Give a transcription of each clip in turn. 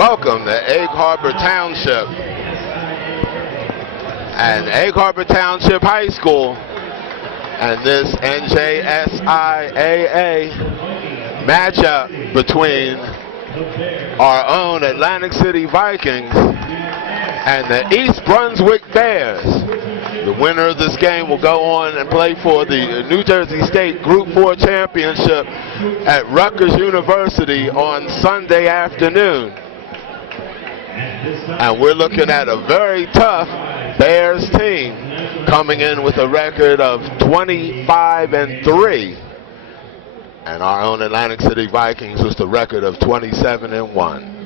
Welcome to Egg Harbor Township and Egg Harbor Township High School and this NJSIAA matchup between our own Atlantic City Vikings and the East Brunswick Bears. The winner of this game will go on and play for the New Jersey State Group 4 Championship at Rutgers University on Sunday afternoon. And we're looking at a very tough Bears team coming in with a record of 25-3. And our own Atlantic City Vikings with a record of 27-1.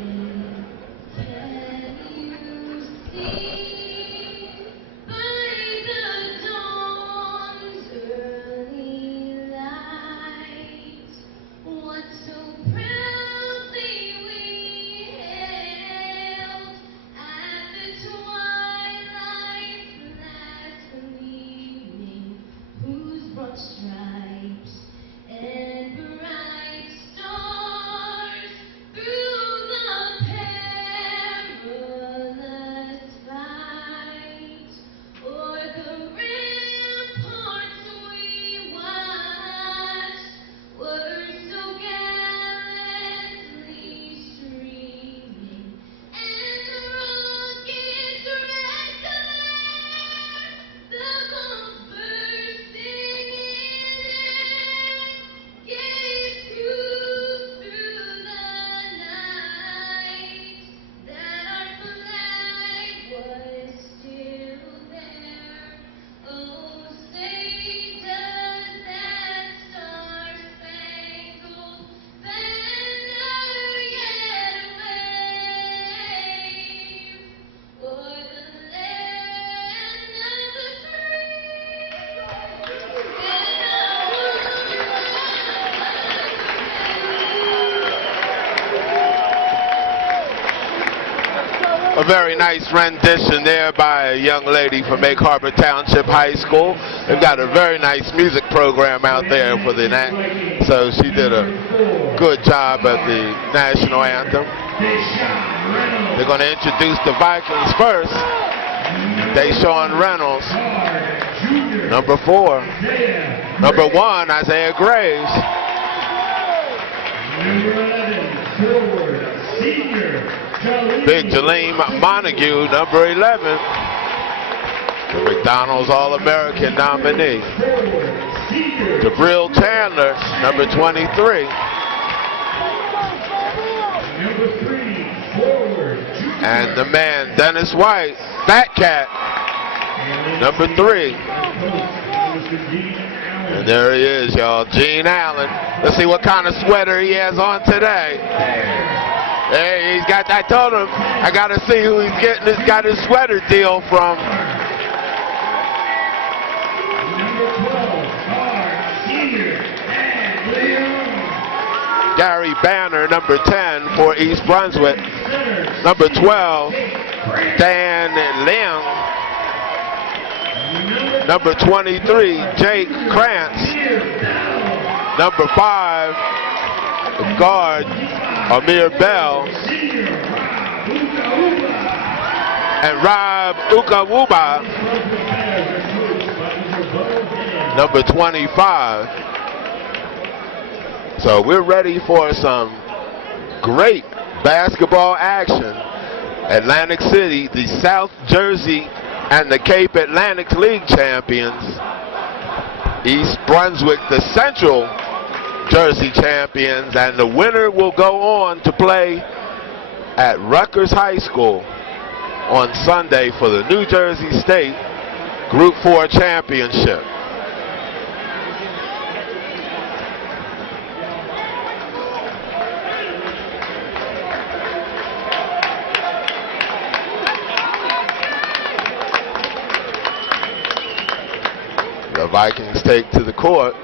A very nice rendition there by a young lady from Egg Harbor Township High School. They've got a very nice music program out there for the night, so she did a good job at the national anthem. They're going to introduce the Vikings first. Deshaun Reynolds, number 4. Number 1, Isaiah Graves. Big Jaleem Montague, number 11. The McDonald's All-American nominee. Jabril Chandler, number 23. And the man, Dennis White, Fat Cat, number 3. And there he is, y'all, Gene Allen. Let's see what kind of sweater he has on today. Hey, he's got, I told him, I got to see who he's getting. He's got his sweater deal from. Gary Banner, number 10 for East Brunswick. Number 12, Dan Lim. Number 23, Jake Krantz. Number 5, guard Amir Bell. And Rob Ukawuba, number 25. So we're ready for some great basketball action. Atlantic City, the South Jersey and the Cape Atlantic League champions. East Brunswick, the Central Jersey champions, and the winner will go on to play at Rutgers High School on Sunday for the New Jersey State Group 4 Championship. The Vikings take to the court.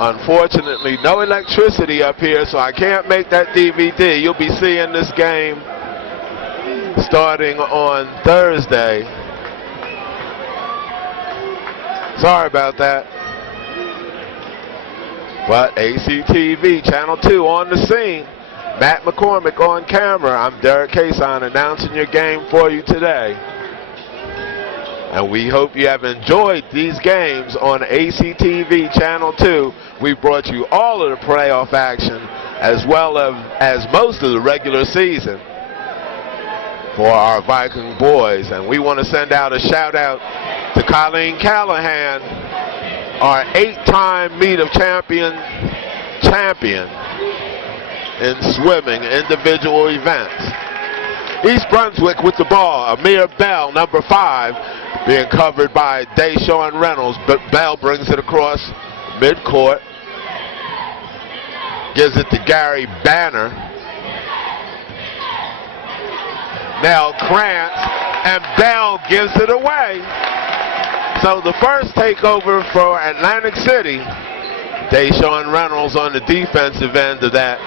Unfortunately, no electricity up here, so I can't make that DVD. You'll be seeing this game starting on Thursday. Sorry about that. But ACTV, Channel 2 on the scene. Matt McCormick on camera. I'm Derek Cason announcing your game for you today. And we hope you have enjoyed these games on ACTV Channel 2. We brought you all of the playoff action as well as most of the regular season for our Viking boys. And we want to send out a shout out to Colleen Callahan, our 8-time meet of champion in swimming individual events. East Brunswick with the ball. Amir Bell, number 5, being covered by Deshaun Reynolds, but Bell brings it across midcourt. Gives it to Gary Banner. Now Krantz, and Bell gives it away. So the first takeover for Atlantic City. Deshaun Reynolds on the defensive end of that.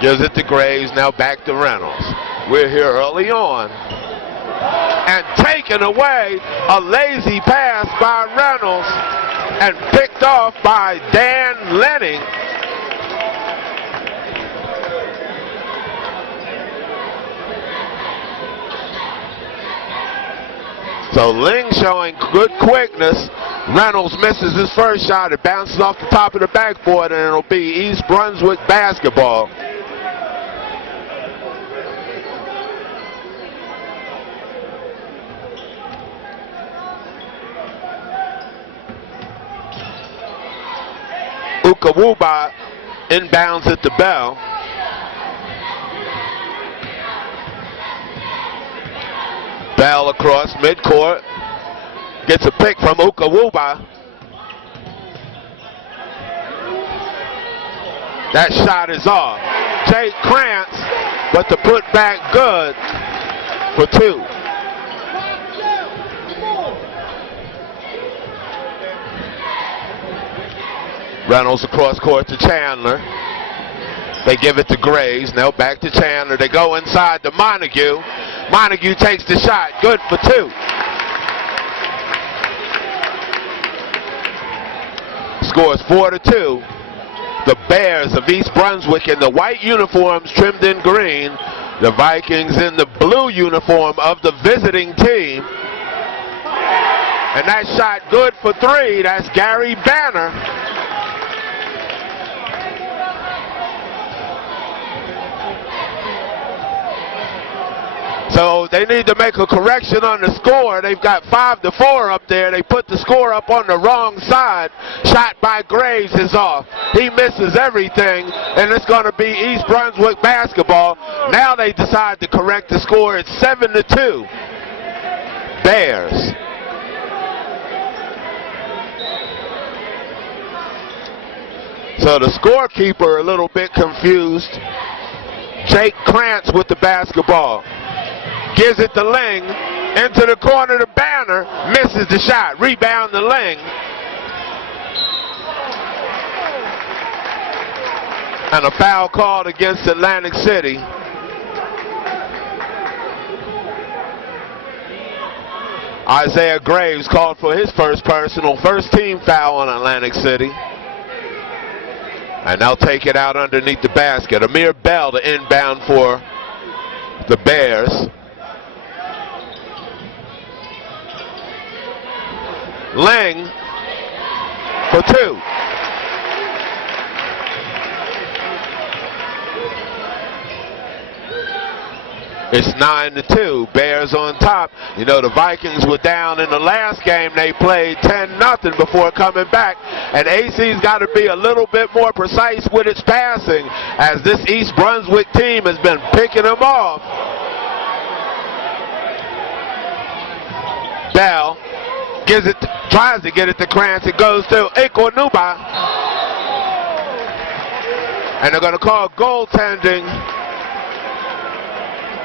Gives it to Graves, now back to Reynolds. We're here early on. And taken away, a lazy pass by Reynolds and picked off by Dan Lenning. So Ling showing good quickness. Reynolds misses his first shot. It bounces off the top of the backboard, and it'll be East Brunswick basketball. Ukawuba inbounds at the Bell. Bell across midcourt. Gets a pick from Ukawuba. That shot is off. Jake Krantz, but the putback good for 2. Reynolds across court to Chandler. They give it to Graves. Now back to Chandler. They go inside to Montague. Montague takes the shot. Good for 2. Scores 4-2. The Bears of East Brunswick in the white uniforms trimmed in green. The Vikings in the blue uniform of the visiting team. And that shot good for 3. That's Gary Banner. So they need to make a correction on the score. They've got 5-4 up there. They put the score up on the wrong side. Shot by Graves is off. He misses everything, and it's going to be East Brunswick basketball. Now they decide to correct the score. It's 7-2. Bears. So the scorekeeper a little bit confused. Jake Krantz with the basketball. Gives it to Ling, into the corner to Banner, misses the shot. Rebound to Ling. And a foul called against Atlantic City. Isaiah Graves called for his first team foul on Atlantic City. And they'll take it out underneath the basket. Amir Bell to inbound for the Bears. Lang for 2. It's 9-2. Bears on top. You know, the Vikings were down in the last game. They played 10-0 before coming back. And AC's got to be a little bit more precise with its passing, as this East Brunswick team has been picking them off. Bell tries to get it to Krantz. It goes to Ikonuba. And they're going to call goaltending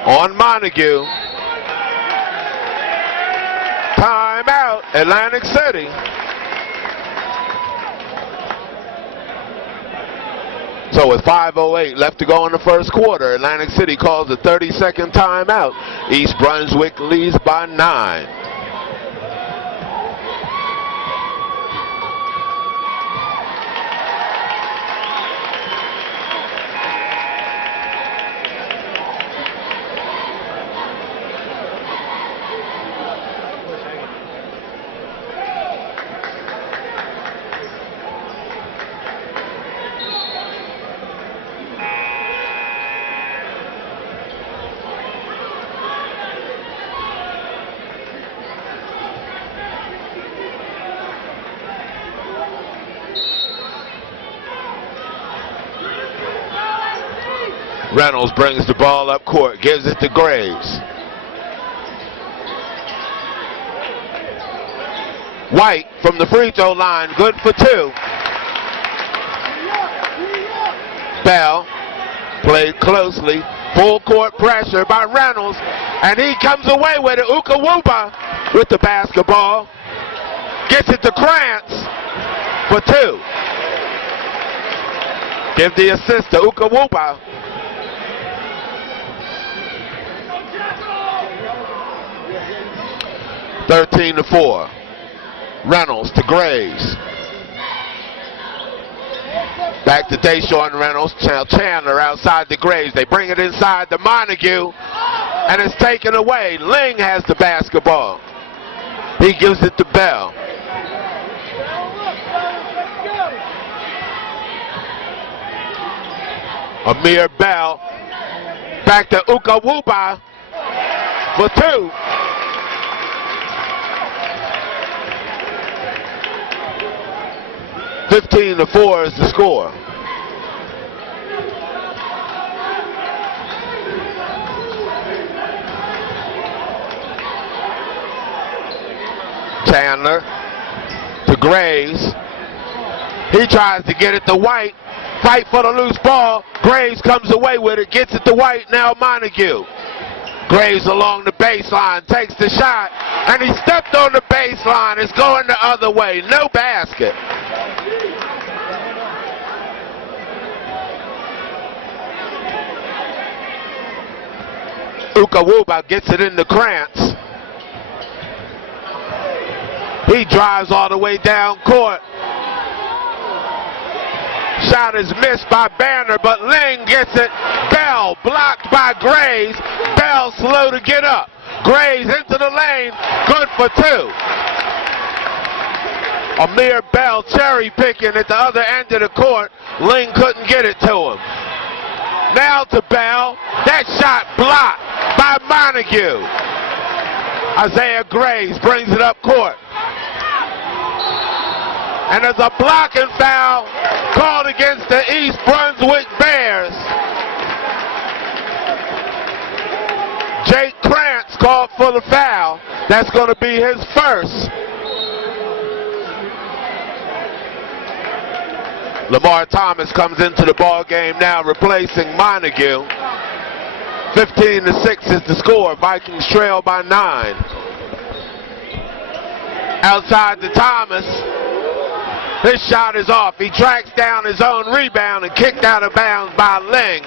on Montague. Timeout, Atlantic City. So with 5:08 left to go in the first quarter, Atlantic City calls a 30-second timeout. East Brunswick leads by 9. Reynolds brings the ball up court, gives it to Graves. White from the free throw line, good for 2. Bell played closely, full court pressure by Reynolds, and he comes away with it. Ukawuba with the basketball, gets it to Krantz for 2. Give the assist to Ukawuba. (13-4). Reynolds to Graves. Back to Deshaun Reynolds. Chandler outside the Graves. They bring it inside to Montague, and it's taken away. Ling has the basketball. He gives it to Bell. Amir Bell. Back to Ukawuba for 2. (15-4) is the score. Chandler to Graves. He tries to get it to White. Fight for the loose ball. Graves comes away with it, gets it to White. Now Montague. Graves along the baseline, takes the shot, and he stepped on the baseline. It's going the other way. No basket. Ukawuba gets it into Krantz. He drives all the way down court. Shot is missed by Banner, but Ling gets it. Bell blocked by Graves. Bell slow to get up. Graves into the lane, good for 2. Amir Bell cherry picking at the other end of the court. Ling couldn't get it to him. Now to Bell. That shot blocked by Montague. Isaiah Graves brings it up court. And there's a blocking foul called against the East Brunswick Bears. Jake Krantz called for the foul. That's going to be his first. Lamar Thomas comes into the ball game now, replacing Montague. 15-6 is the score. Vikings trail by 9. Outside to Thomas. His shot is off. He tracks down his own rebound and kicked out of bounds by Ling.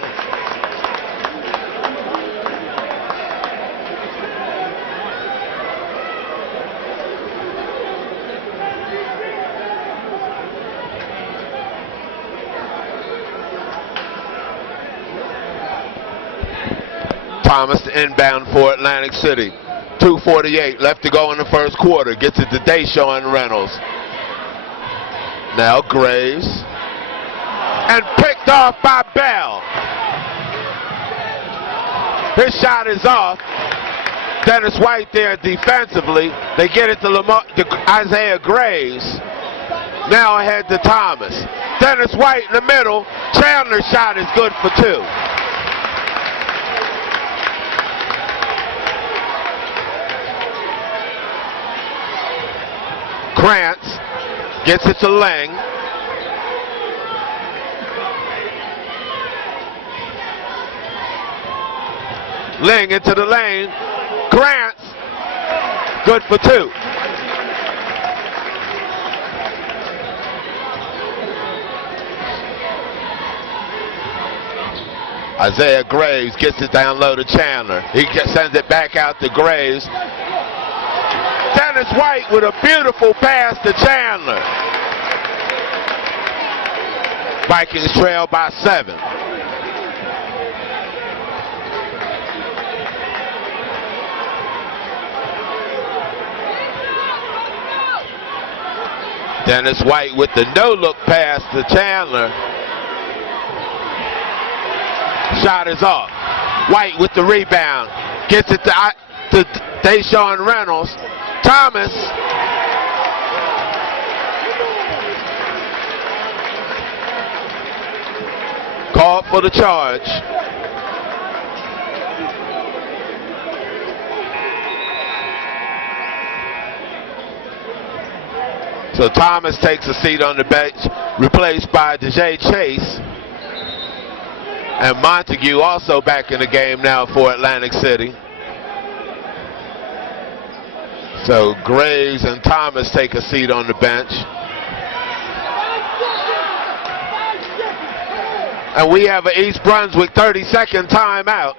Thomas inbound for Atlantic City. 2:48 left to go in the first quarter. Gets it to Deshaun Reynolds. Now Graves. And picked off by Bell. His shot is off. Dennis White there defensively. They get it to Isaiah Graves. Now ahead to Thomas. Dennis White in the middle. Chandler's shot is good for 2. Krantz gets it to Ling. Ling into the lane. Krantz, good for 2. Isaiah Graves gets it down low to Chandler. He sends it back out to Graves. Dennis White with a beautiful pass to Chandler. Vikings trail by 7. Dennis White with the no-look pass to Chandler. Shot is off. White with the rebound. Gets it to Deshaun Reynolds. Thomas. Called for the charge. So Thomas takes a seat on the bench, replaced by DJ Chase. And Montague also back in the game now for Atlantic City. So Graves and Thomas take a seat on the bench. And we have an East Brunswick 30-second timeout.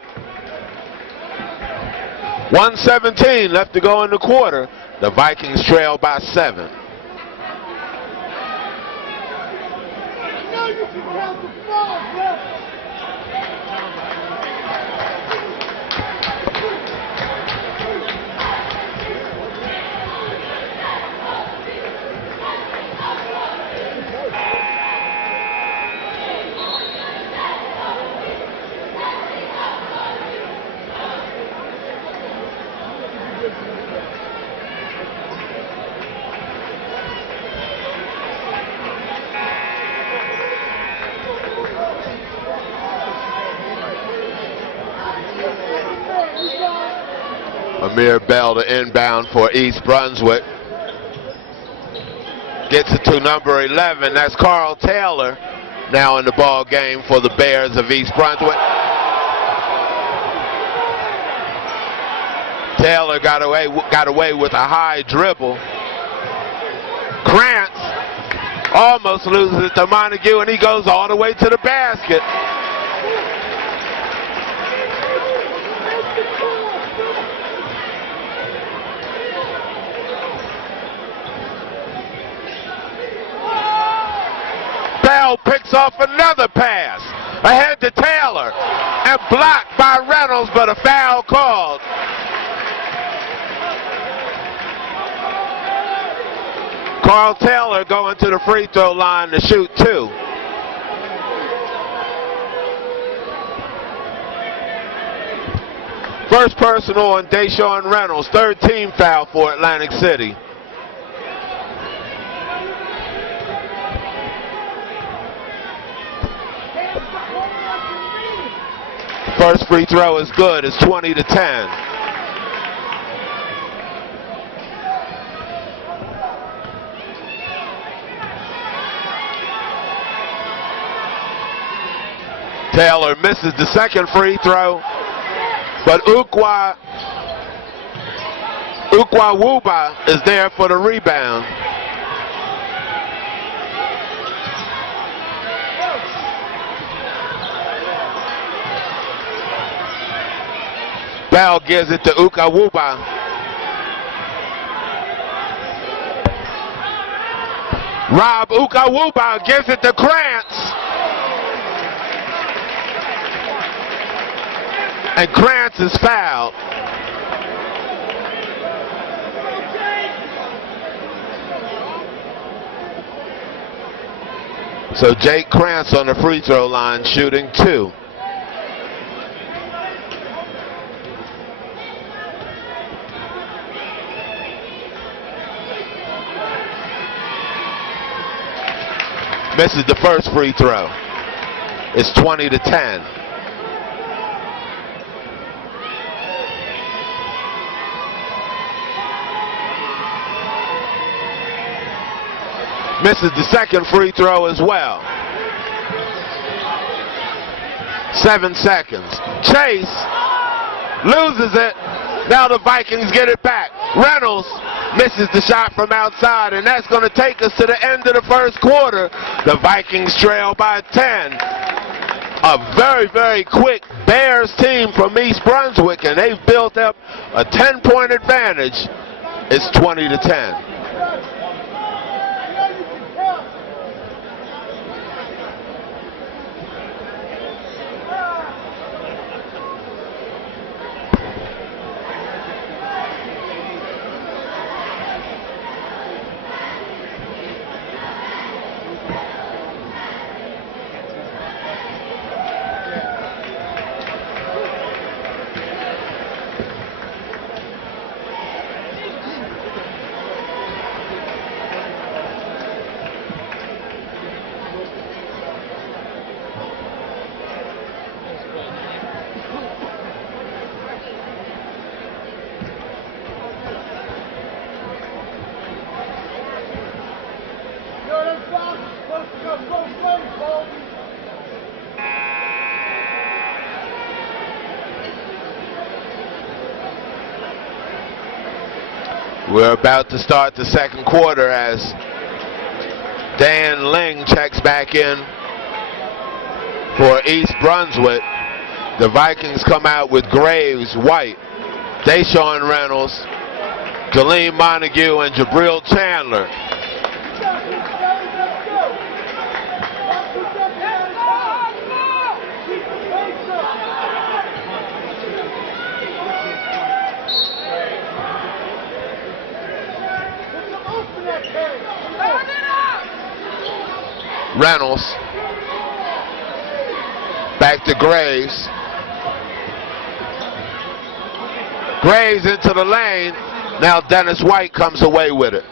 1:17 left to go in the quarter. The Vikings trail by 7. Amir Bell to inbound for East Brunswick. Gets it to number 11. That's Carl Taylor now in the ball game for the Bears of East Brunswick. Taylor got away with a high dribble. Krantz almost loses it to Montague, and he goes all the way to the basket. Bell picks off another pass ahead to Taylor and blocked by Reynolds, but a foul called. Carl Taylor going to the free throw line to shoot 2. First personal on Deshaun Reynolds, 3rd team foul for Atlantic City. First free throw is good. It's 20-10. Taylor misses the second free throw, but Ukwa Wuba is there for the rebound. Bell gives it to Ukawuba. Rob Ukawuba gives it to Krantz. And Krantz is fouled. So Jake Krantz on the free throw line shooting 2. Misses the first free throw. It's 20-10. Misses the second free throw as well. 7 seconds. Chase loses it. Now the Vikings get it back. Reynolds misses the shot from outside, and that's going to take us to the end of the first quarter. The Vikings trail by 10. A very, very quick Bears team from East Brunswick, and they've built up a 10-point advantage. It's 20-10. We're about to start the second quarter as Dan Ling checks back in for East Brunswick. The Vikings come out with Graves, White, Deshaun Reynolds, Jaleem Montague, and Jabril Chandler. Reynolds back to Graves. Graves into the lane. Now Dennis White comes away with it.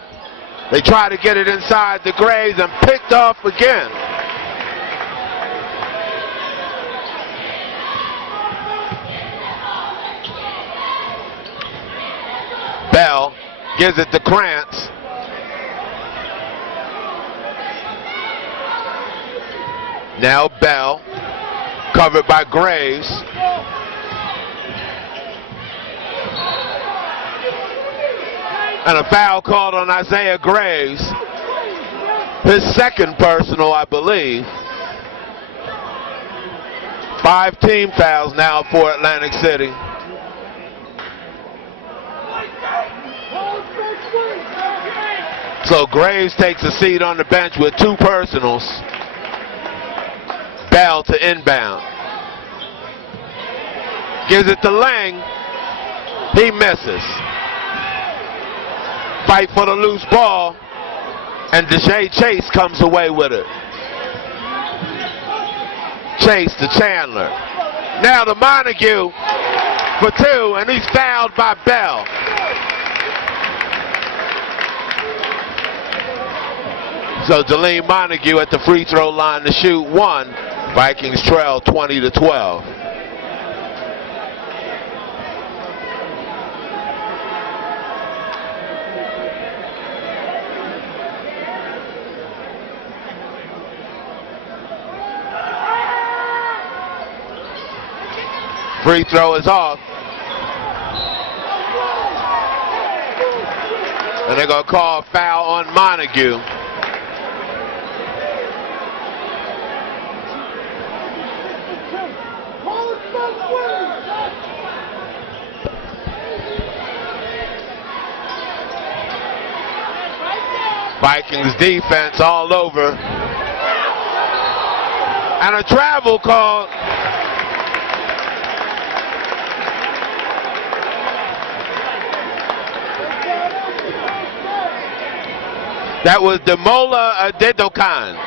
They try to get it inside the Graves and picked off again. Bell gives it to Krantz. Now Bell, covered by Graves. And a foul called on Isaiah Graves. His second personal, I believe. 5 team fouls now for Atlantic City. So Graves takes a seat on the bench with 2 personals. Bell to inbound. Gives it to Lang. He misses. Fight for the loose ball. And Deshae Chase comes away with it. Chase to Chandler. Now to Montague for 2, and he's fouled by Bell. So Jaleem Montague at the free throw line to shoot 1. Vikings trail 20-12. Free throw is off. And they're going to call a foul on Montague. Vikings defense all over. And a travel call. That was Demola Adedokan.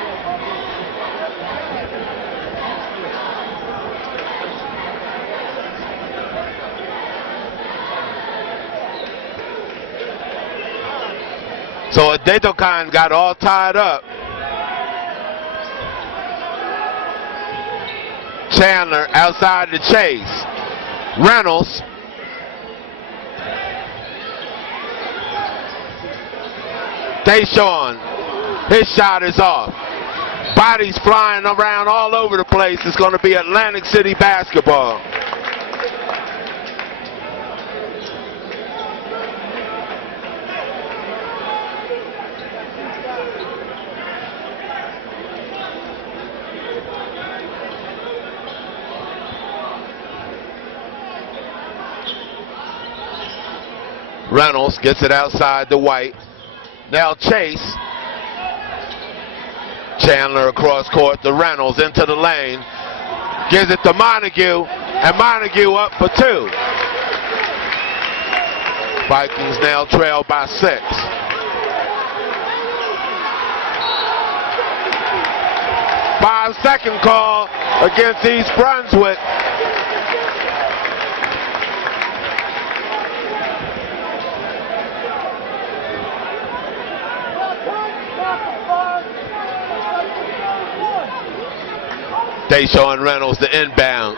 So Adedokan got all tied up. Chandler outside the chase. Reynolds. Deshaun. His shot is off. Bodies flying around all over the place. It's going to be Atlantic City basketball. Reynolds gets it outside to White. Now Chase. Chandler across court to Reynolds into the lane. Gives it to Montague. And Montague up for 2. Vikings now trail by 6. Five-second call against East Brunswick. Deshaun Reynolds the inbound.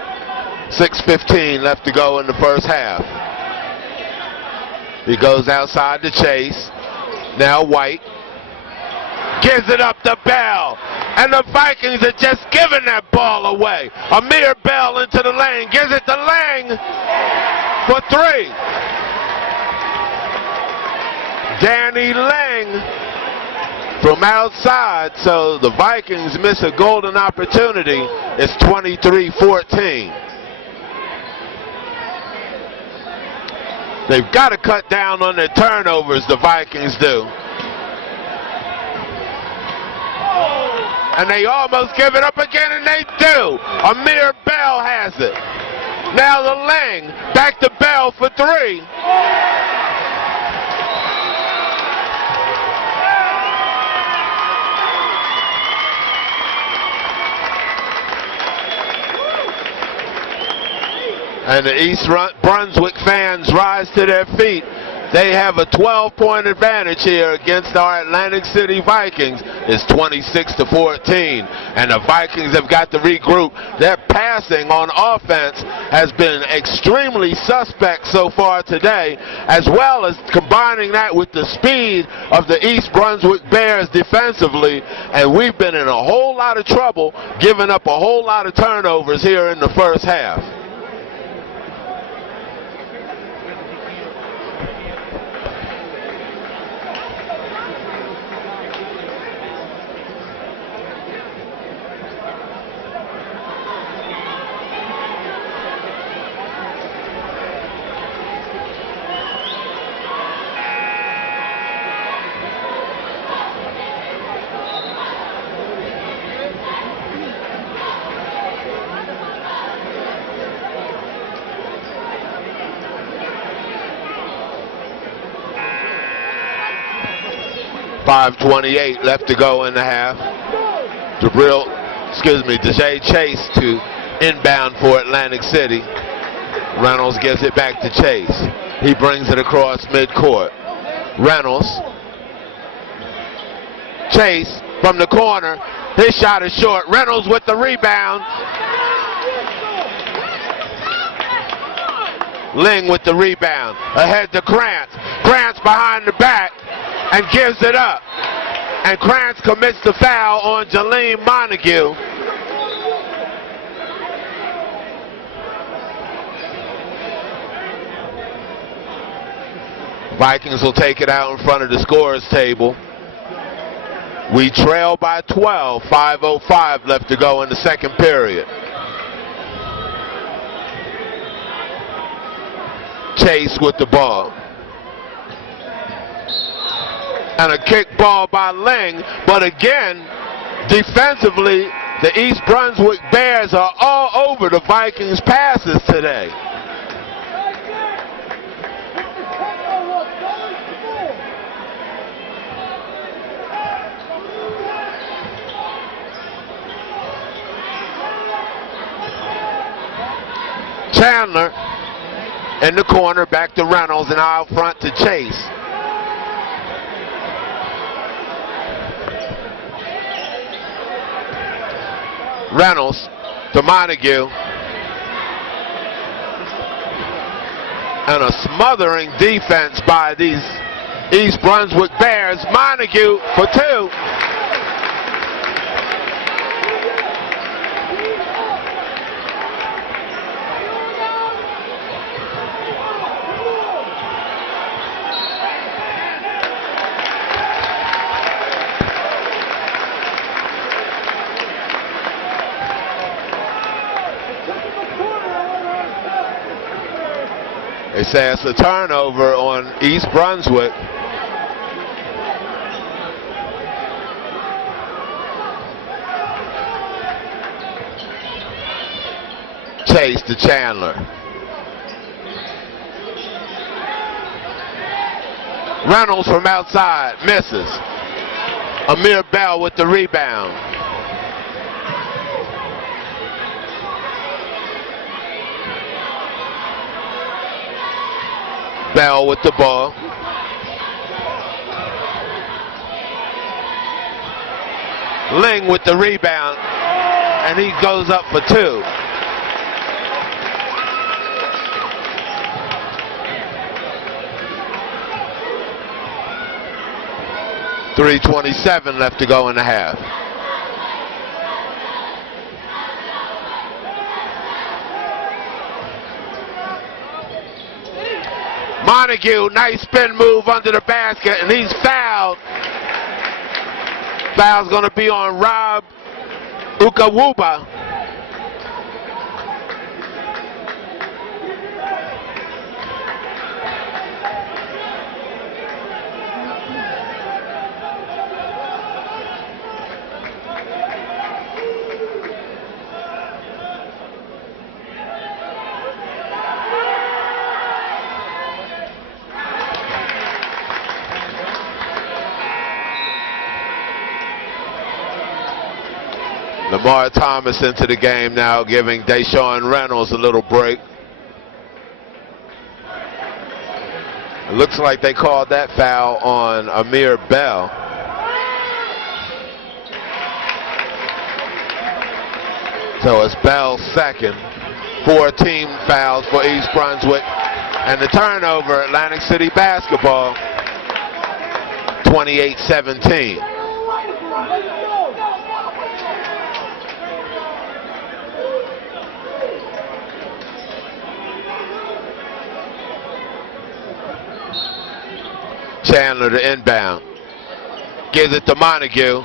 6:15 left to go in the first half. He goes outside to Chase. Now White. Gives it up to Bell. And the Vikings are just giving that ball away. Amir Bell into the lane. Gives it to Lang for 3. Danny Ling from outside, so the Vikings miss a golden opportunity. It's 23-14. They've got to cut down on their turnovers, the Vikings do. And they almost give it up again, and they do. Amir Bell has it. Now the Lang, back to Bell for three. And the East Brunswick fans rise to their feet. They have a 12-point advantage here against our Atlantic City Vikings. It's 26-14, and the Vikings have got to regroup. Their passing on offense has been extremely suspect so far today, as well as combining that with the speed of the East Brunswick Bears defensively, and we've been in a whole lot of trouble, giving up a whole lot of turnovers here in the first half. .528 left to go in the half. Deshae Chase to inbound for Atlantic City. Reynolds gives it back to Chase. He brings it across midcourt. Reynolds. Chase from the corner. His shot is short. Reynolds with the rebound. Ling with the rebound. Ahead to Krantz. Krantz behind the back and gives it up. And Krantz commits the foul on Jaleem Montague. Vikings will take it out in front of the scorer's table. We trail by 12, 5:05 left to go in the second period. Chase with the ball. And a kick ball by Ling, but again, defensively, the East Brunswick Bears are all over the Vikings' passes today. Chandler in the corner, back to Reynolds, and out front to Chase. Reynolds to Montague. And a smothering defense by these East Brunswick Bears. Montague for two. They say it's a turnover on East Brunswick. Chase to Chandler. Reynolds from outside, misses. Amir Bell with the rebound. Bell with the ball. Ling with the rebound, and he goes up for two. .327 left to go in the half. Montague, nice spin move under the basket, and he's fouled. Foul's going to be on Rob Ukawuba. Lamar Thomas into the game now, giving Deshaun Reynolds a little break. It looks like they called that foul on Amir Bell. So it's Bell's second. 4 team fouls for East Brunswick. And the turnover, Atlantic City basketball, 28-17. Chandler to inbound. Gives it to Montague.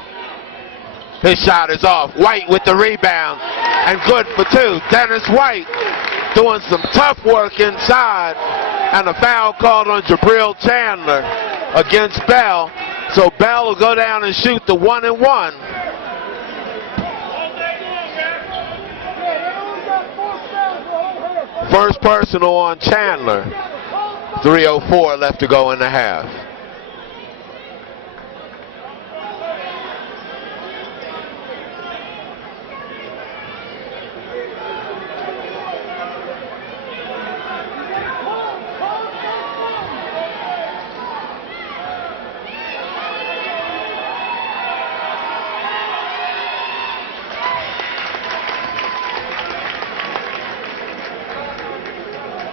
His shot is off. White with the rebound. And good for 2. Dennis White doing some tough work inside. And a foul called on Jabril Chandler against Bell. So Bell will go down and shoot the 1-and-1. First personal on Chandler. 3:04 left to go in the half.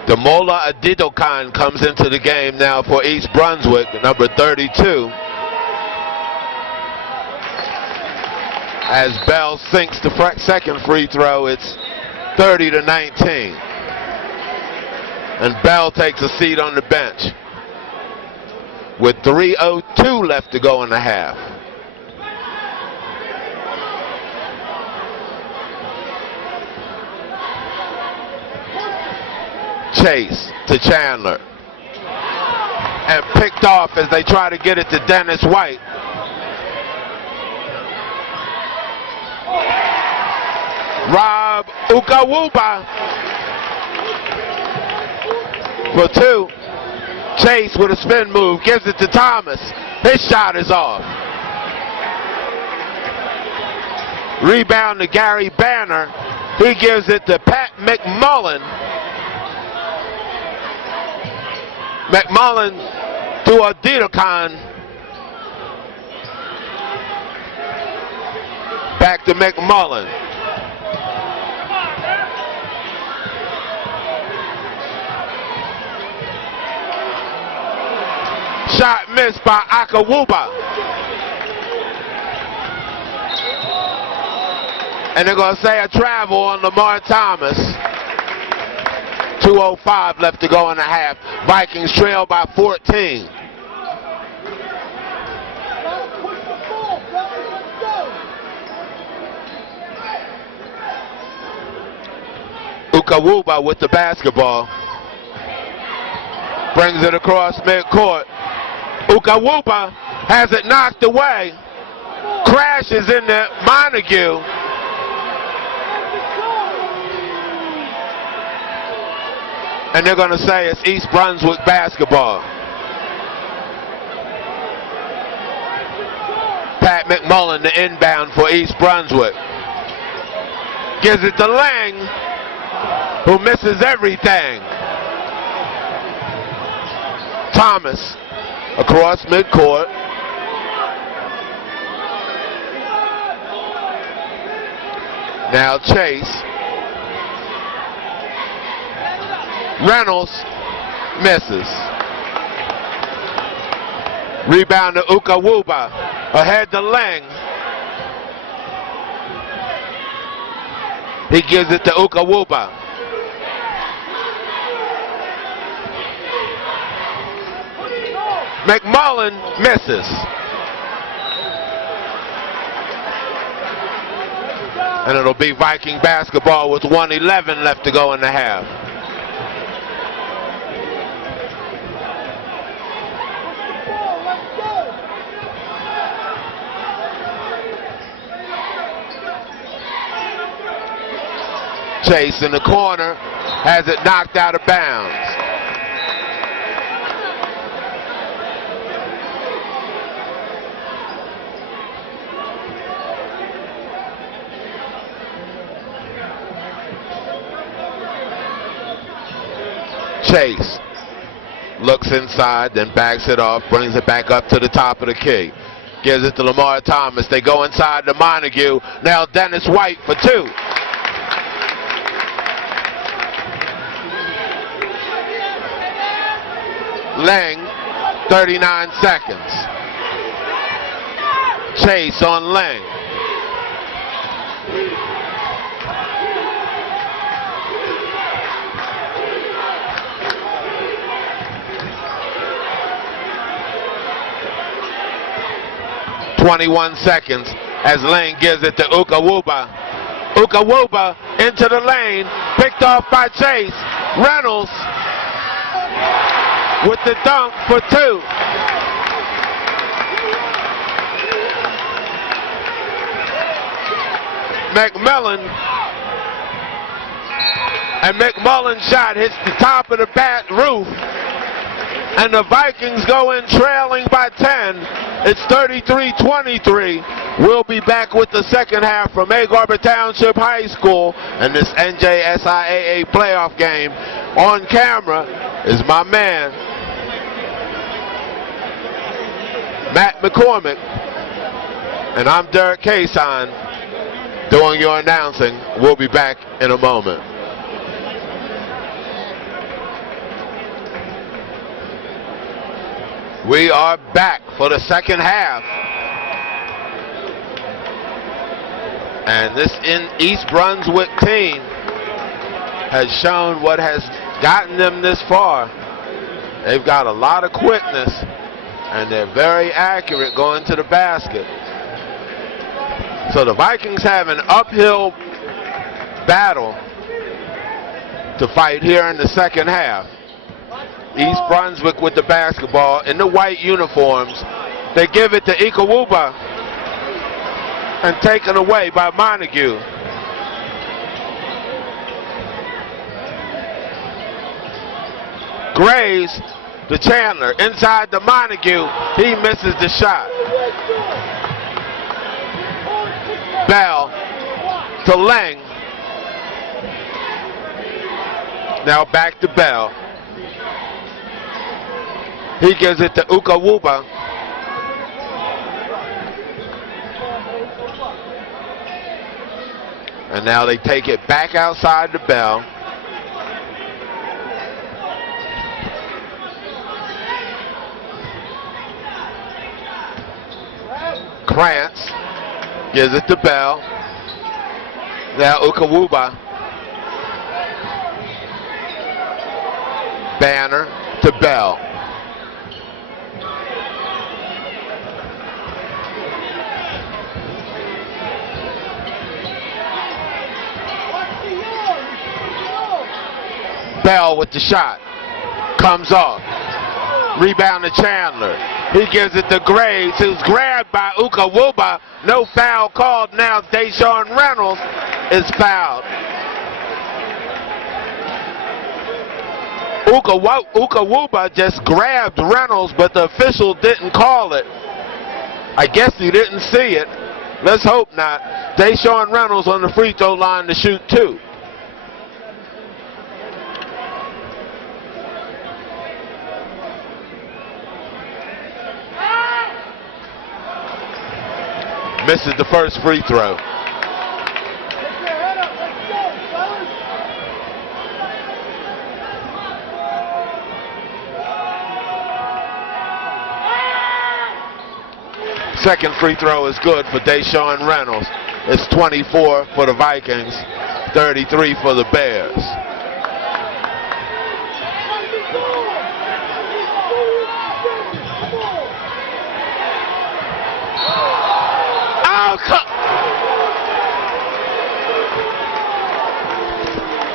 Demola Adidokan comes into the game now for East Brunswick, number 32. As Bell sinks the second free throw, it's 30-19. And Bell takes a seat on the bench with 3:02 left to go in the half. Chase to Chandler. And picked off as they try to get it to Dennis White. Rob Ukawuba for 2. Chase with a spin move, gives it to Thomas. His shot is off. Rebound to Gary Banner. He gives it to Pat McMullen. McMullen to Adidokan. Back to McMullen. Shot missed by Akawuba. And they're going to say a travel on Lamar Thomas. 2:05 left to go in the half. Vikings trail by 14. Ukawuba with the basketball. Brings it across midcourt. Ukawuba has it knocked away. Crashes into Montague. And they're going to say it's East Brunswick basketball. Pat McMullen, the inbound for East Brunswick. Gives it to Lang, who misses everything. Thomas across midcourt. Now Chase. Reynolds misses. Rebound to Ukawuba. Ahead to Lang. He gives it to Ukawuba. McMullen misses. And it'll be Viking basketball with 1:11 left to go in the half. Chase in the corner has it knocked out of bounds. Chase looks inside, then backs it off, brings it back up to the top of the key. Gives it to Lamar Thomas. They go inside to Montague. Now Dennis White for two. Lang, 39 seconds. Chase on Lang. .21 seconds as Lang gives it to Ukawuba. Ukawuba into the lane, picked off by Chase. Reynolds with the dunk for two. McMillan, and McMullen's shot hits the top of the bat roof, and the Vikings go in trailing by 10. It's 33-23. We'll be back with the second half from Egg Harbor Township High School and this NJSIAA playoff game. On camera is my man, Matt McCormick, and I'm Derek Kason doing your announcing. We'll be back in a moment. We are back for the second half. And this East Brunswick team has shown what has gotten them this far. They've got a lot of quickness, and they're very accurate going to the basket. So the Vikings have an uphill battle to fight here in the second half. East Brunswick with the basketball in the white uniforms. They give it to Ikawuba and taken away by Montague. Graves to Chandler, inside to Montague. He misses the shot. Bell to Lang. Now back to Bell. He gives it to Ukawuba. And now they take it back outside the Bell. Krantz gives it to Bell. Now Ukawuba. Banner to Bell. Bell with the shot. Comes off. Rebound to Chandler. He gives it to Graves, who's grabbed by Ukawuba. No foul called now. Deshaun Reynolds is fouled. Ukawuba just grabbed Reynolds, but the official didn't call it. I guess he didn't see it. Let's hope not. Deshaun Reynolds on the free throw line to shoot two. Misses the first free throw. Second free throw is good for Deshaun Reynolds. It's 24 for the Vikings, 33 for the Bears.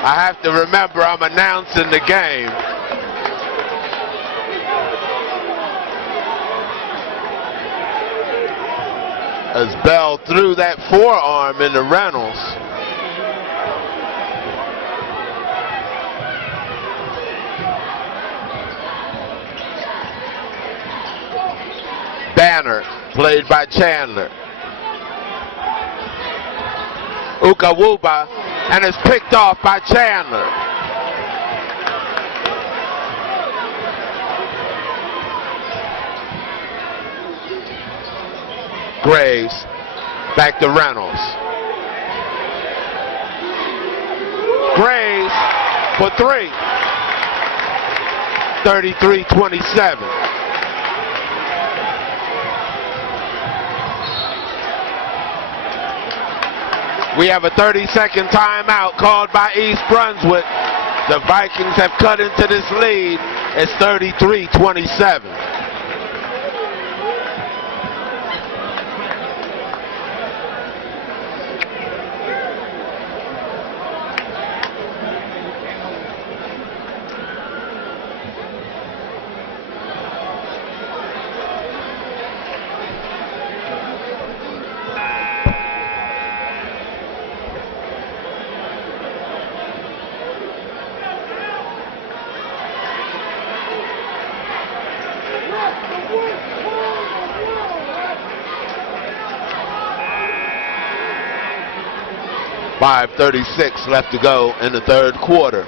I have to remember I'm announcing the game. As Bell threw that forearm into Reynolds. Banner, played by Chandler. Ukawuba, and is picked off by Chandler. Graves, back to Reynolds. Graves for 3. 33-27. We have a 30-second timeout called by East Brunswick. The Vikings have cut into this lead. It's 33-27. .536 left to go in the third quarter.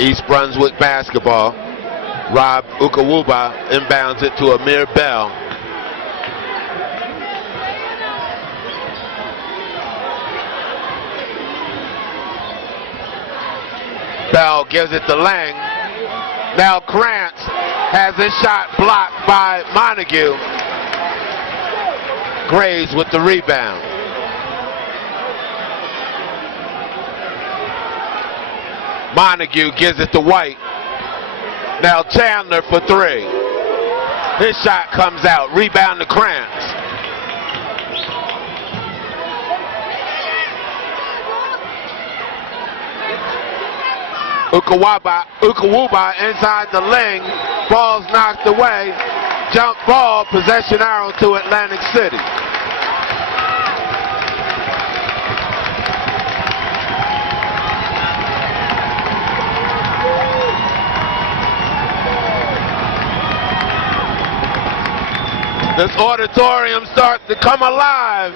East Brunswick basketball. Rob Ukawuba inbounds it to Amir Bell. Bell gives it to Lang. Now Krantz has his shot blocked by Montague. Graves with the rebound. Montague gives it to White. Now Chandler for 3. His shot comes out. Rebound to Krantz. Ukawuba inside the lane. Ball's knocked away. Jump ball. Possession arrow to Atlantic City. This auditorium starts to come alive.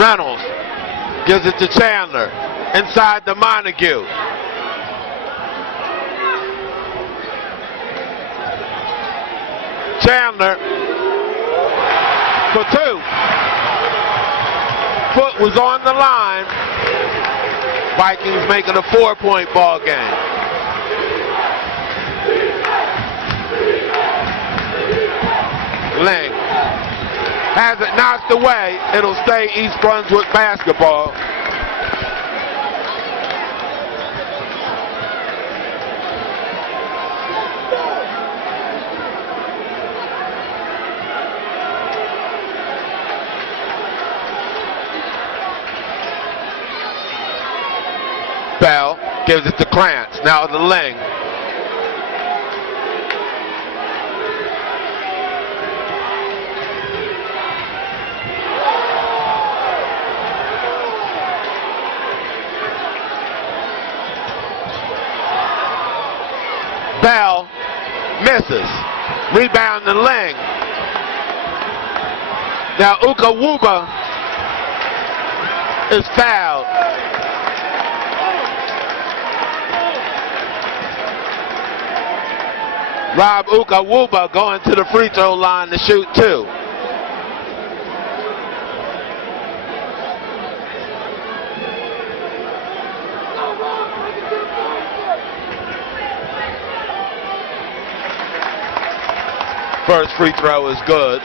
Reynolds gives it to Chandler. Inside to Montague. Chandler for 2. Foot was on the line. Vikings making a 4-point ball game. Lang has it knocked away. It'll stay East Brunswick basketball. Bell gives it to Krantz. Now to Lang. Bell misses. Rebound to Lang. Now Ukawuba is fouled. Rob Ukawuba going to the free throw line to shoot 2. First free throw is good.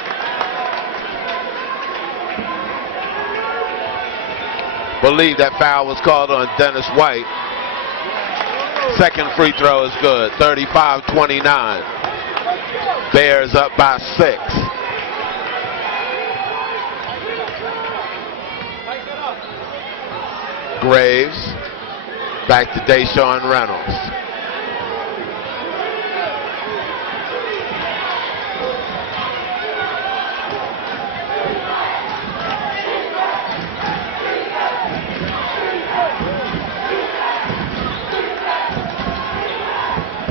Believe that foul was called on Dennis White. Second free throw is good. 35-29. Bears up by 6. Graves. Back to Deshaun Reynolds.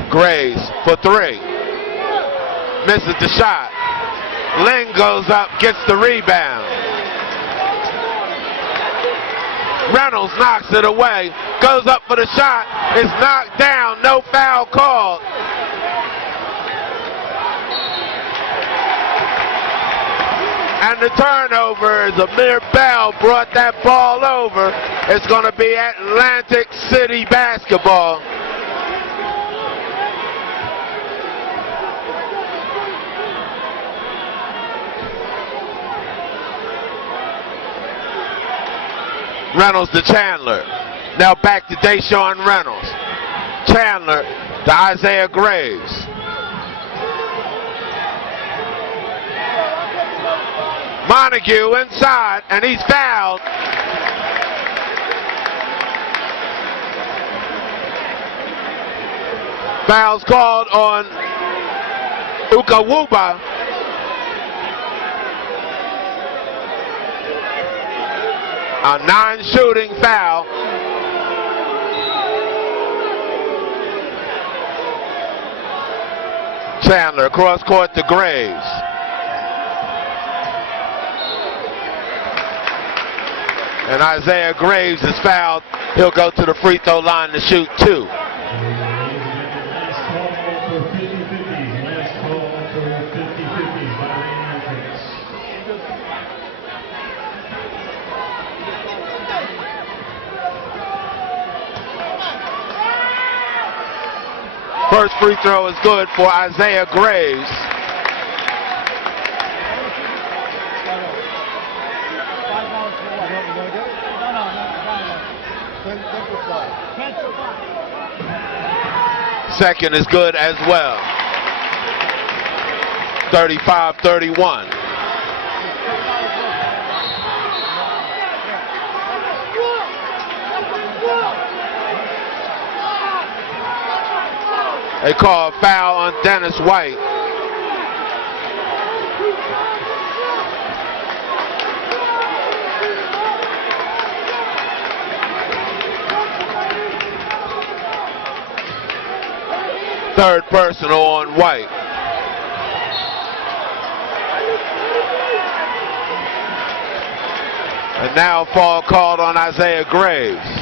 Graves for three. Misses the shot. Ling goes up, gets the rebound. Reynolds knocks it away. Goes up for the shot. It's knocked down. No foul called. And the turnover is Amir Bell brought that ball over. It's going to be Atlantic City basketball. Reynolds to Chandler. Now back to Deshaun Reynolds. Chandler to Isaiah Graves. Montague inside, and he's fouled. Foul's called on Ukawuba. A non-shooting foul. Chandler across court to Graves. And Isaiah Graves is fouled. He'll go to the free throw line to shoot two. First free throw is good for Isaiah Graves. Second is good as well. 35-31. They call a foul on Dennis White. Third personal on White. And now a foul called on Isaiah Graves.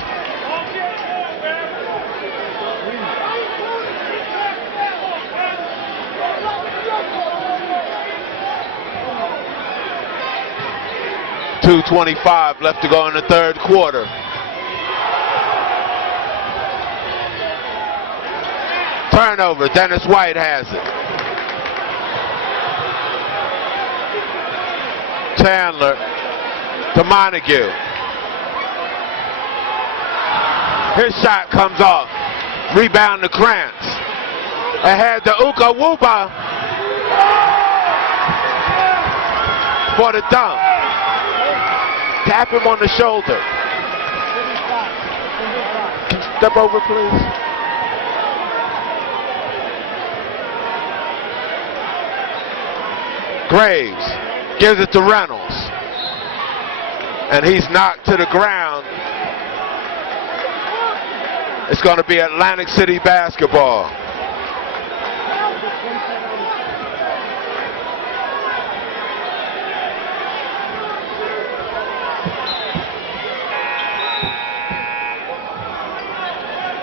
.225 left to go in the third quarter. Turnover, Dennis White has it. Chandler to Montague. His shot comes off. Rebound to Krantz. Ahead to Ukawuba for the dunk. Tap him on the shoulder. Step over, please. Graves gives it to Reynolds. And he's knocked to the ground. It's going to be Atlantic City basketball.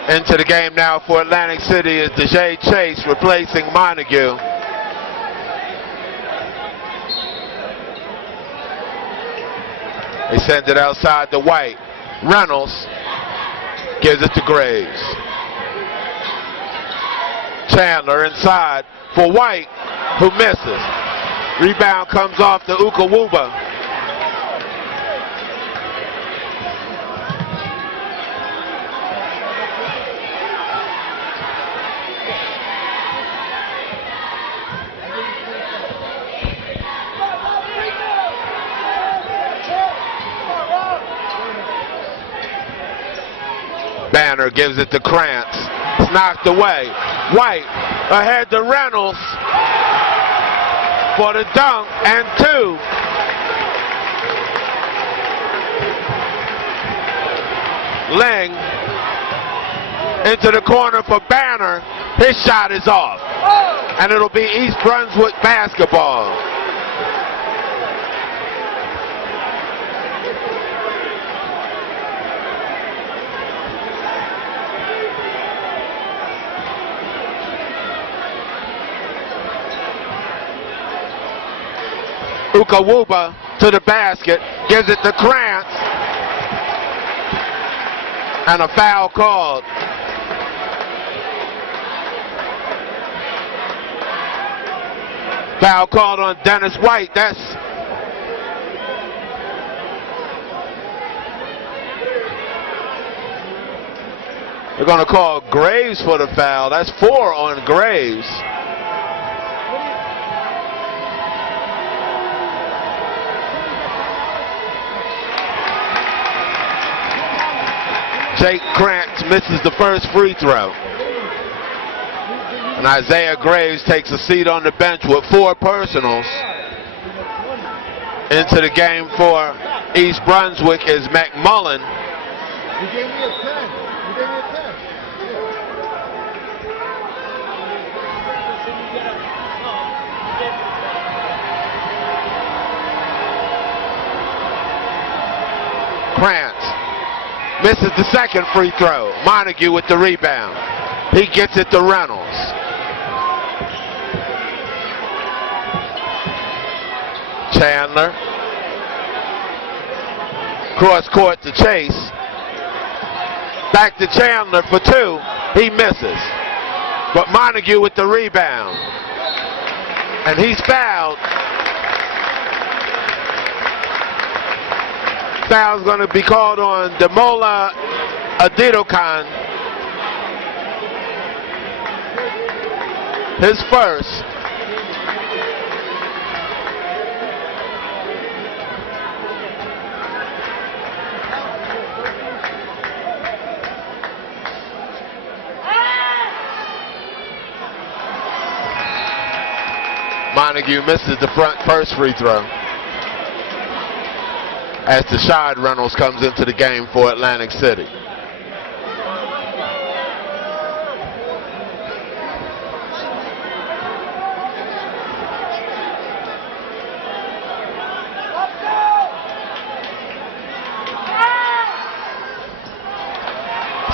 Into the game now for Atlantic City is DeJay Chase replacing Montague. They send it outside to White. Reynolds gives it to Graves. Chandler inside for White, who misses. Rebound comes off to Ukawuba. Banner gives it to Krantz. It's knocked away. White ahead to Reynolds for the dunk and 2. Ling into the corner for Banner. His shot is off. And it'll be East Brunswick basketball. Ukawuba to the basket, gives it to Krantz, and a foul called. Foul called on Dennis White. They're going to call Graves for the foul. That's 4 on Graves. Jake Krantz misses the first free throw. And Isaiah Graves takes a seat on the bench with 4 personals. Into the game for East Brunswick is McMullen. You gave me a 10. You gave me a 10. Krantz misses the second free throw. Montague with the rebound. He gets it to Reynolds. Chandler. Cross court to Chase. Back to Chandler for 2. He misses. But Montague with the rebound. And he's fouled. Foul's going to be called on Demola Adidokan. His first. Montague misses the first free throw. As Tashad Reynolds comes into the game for Atlantic City.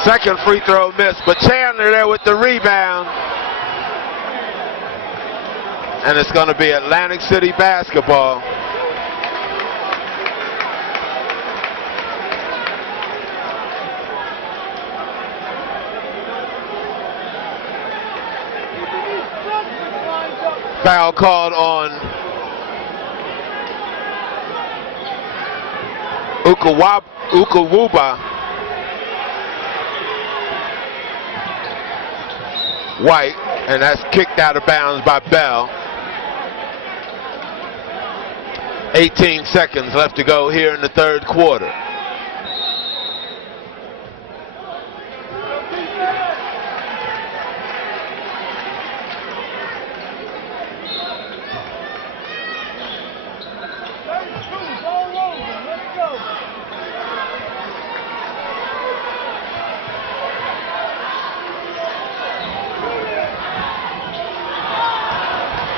Second free throw missed, but Chandler there with the rebound. And it's going to be Atlantic City basketball. Foul called on Ukawuba. White, and that's kicked out of bounds by Bell. 18 seconds left to go here in the third quarter.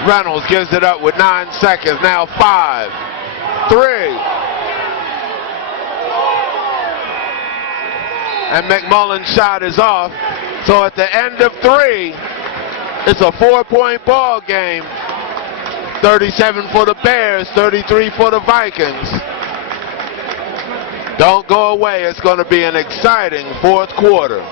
Reynolds gives it up with 9 seconds. Now 5, 3. And McMullen's shot is off. So at the end of 3, it's a 4-point ball game. 37 for the Bears, 33 for the Vikings. Don't go away. It's going to be an exciting fourth quarter.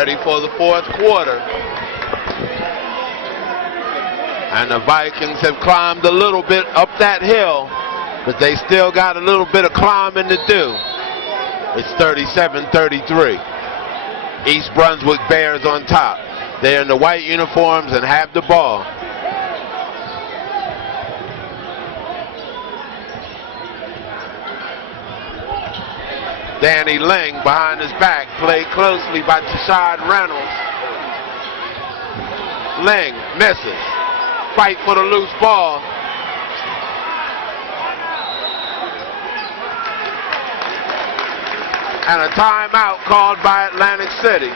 ready for the fourth quarter. And the Vikings have climbed a little bit up that hill, but they still got a little bit of climbing to do. It's 37-33. East Brunswick Bears on top. They're in the white uniforms and have the ball. Danny Ling behind his back, played closely by Tashad Reynolds. Ling misses. Fight for the loose ball. And a timeout called by Atlantic City.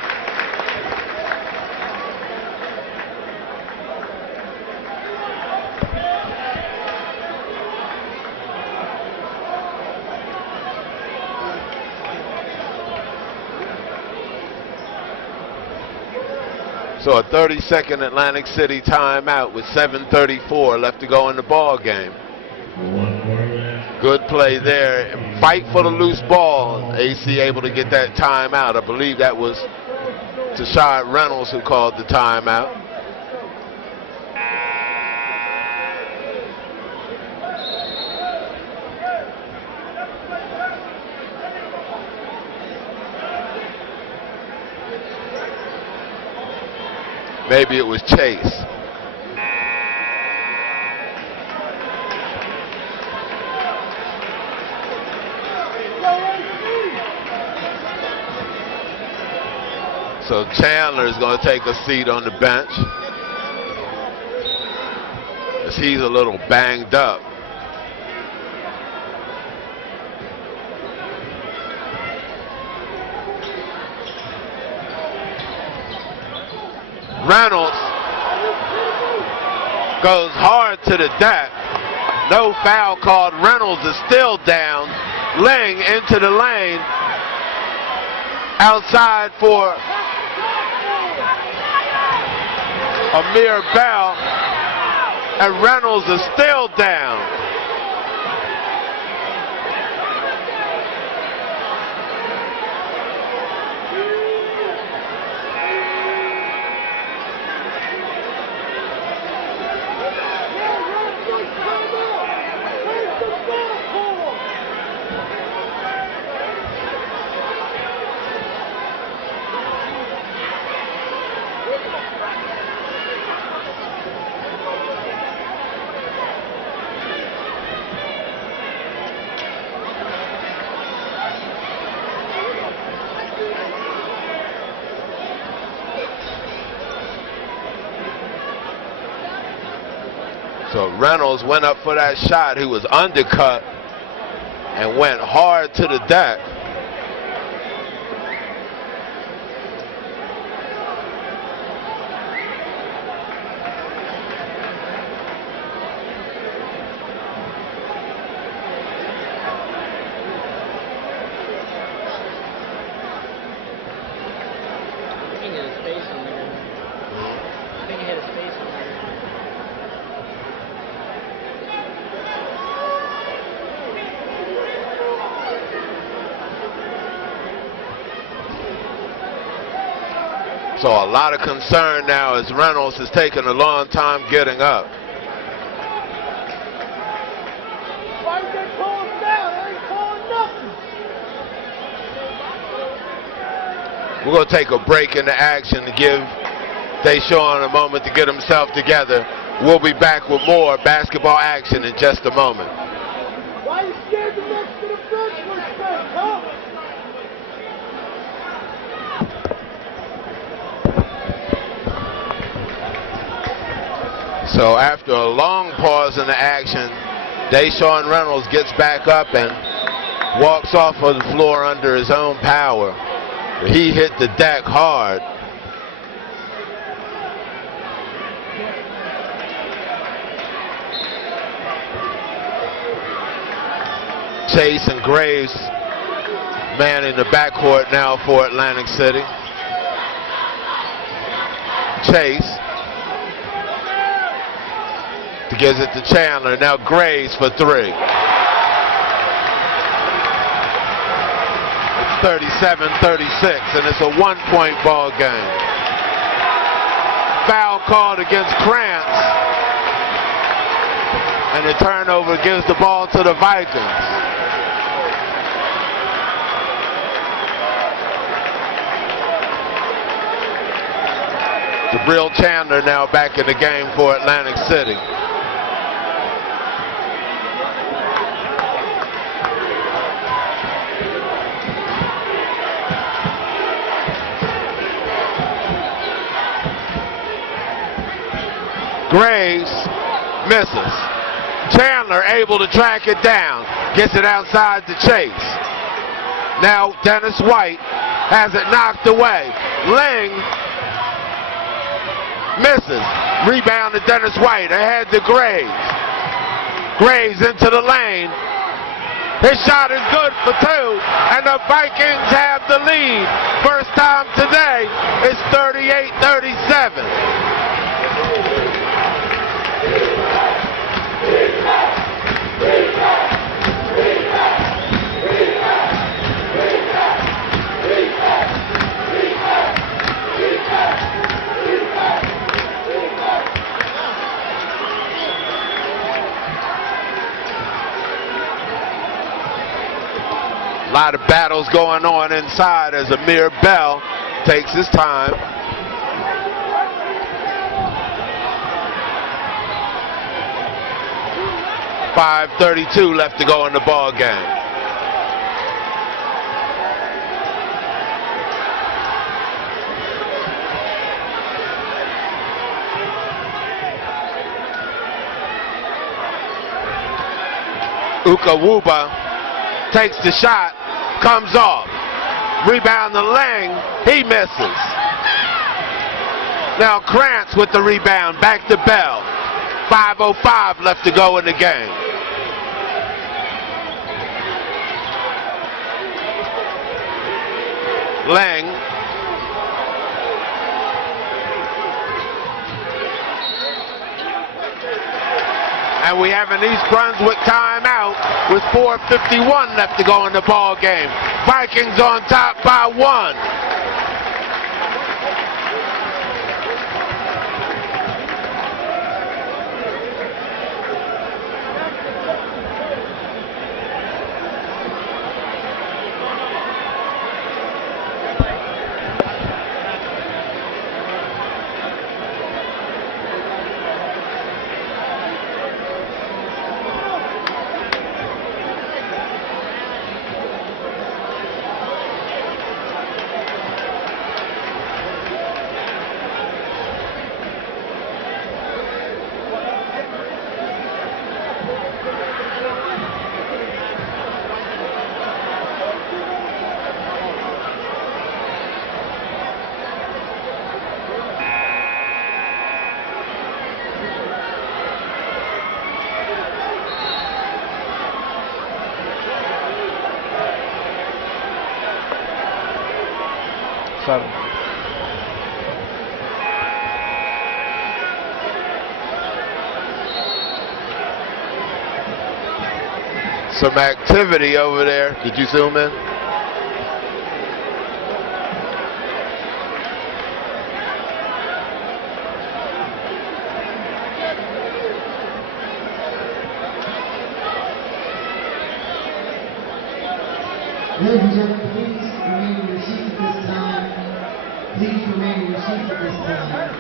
So a 30-second Atlantic City timeout with 7:34 left to go in the ball game. Good play there. Fight for the loose ball. AC able to get that timeout. I believe that was Tashad Reynolds who called the timeout. Maybe it was Chase. So Chandler is going to take a seat on the bench, as he's a little banged up. Reynolds goes hard to the deck. No foul called. Reynolds is still down. Ling into the lane. Outside for Amir Bell. And Reynolds is still down. So Reynolds went up for that shot. He was undercut and went hard to the deck. So a lot of concern now as Reynolds has taken a long time getting up. Why is they calling down? They ain't calling nothing. We're going to take a break in the action to give Deshaun a moment to get himself together. We'll be back with more basketball action in just a moment. Why are you scared to next to the Brunswick fence, huh? So after a long pause in the action, Deshaun Reynolds gets back up and walks off of the floor under his own power. He hit the deck hard. Chase and Graves man in the backcourt now for Atlantic City. Chase gives it to Chandler. Now Graves for three. 37-36, and it's a 1-point ball game. Foul called against Krantz, and the turnover gives the ball to the Vikings. Jabril Chandler now back in the game for Atlantic City. Graves misses. Chandler able to track it down. Gets it outside the chase. Now Dennis White has it knocked away. Ling misses. Rebound to Dennis White. Ahead to Graves. Graves into the lane. His shot is good for 2. And the Vikings have the lead. First time today. It's 38-37. A lot of battles going on inside as Amir Bell takes his time. .5:32 left to go in the ball game. Ukawuba takes the shot, comes off. Rebound to Lang, he misses. Now Krantz with the rebound, back to Bell. 5:05 left to go in the game. Lang. And we have an East Brunswick timeout with 4:51 left to go in the ball game. Vikings on top by 1. Some activity over there. Did you zoom in? Ladies and gentlemen, please remain in your seats at this time. Please remain in your seats at this time.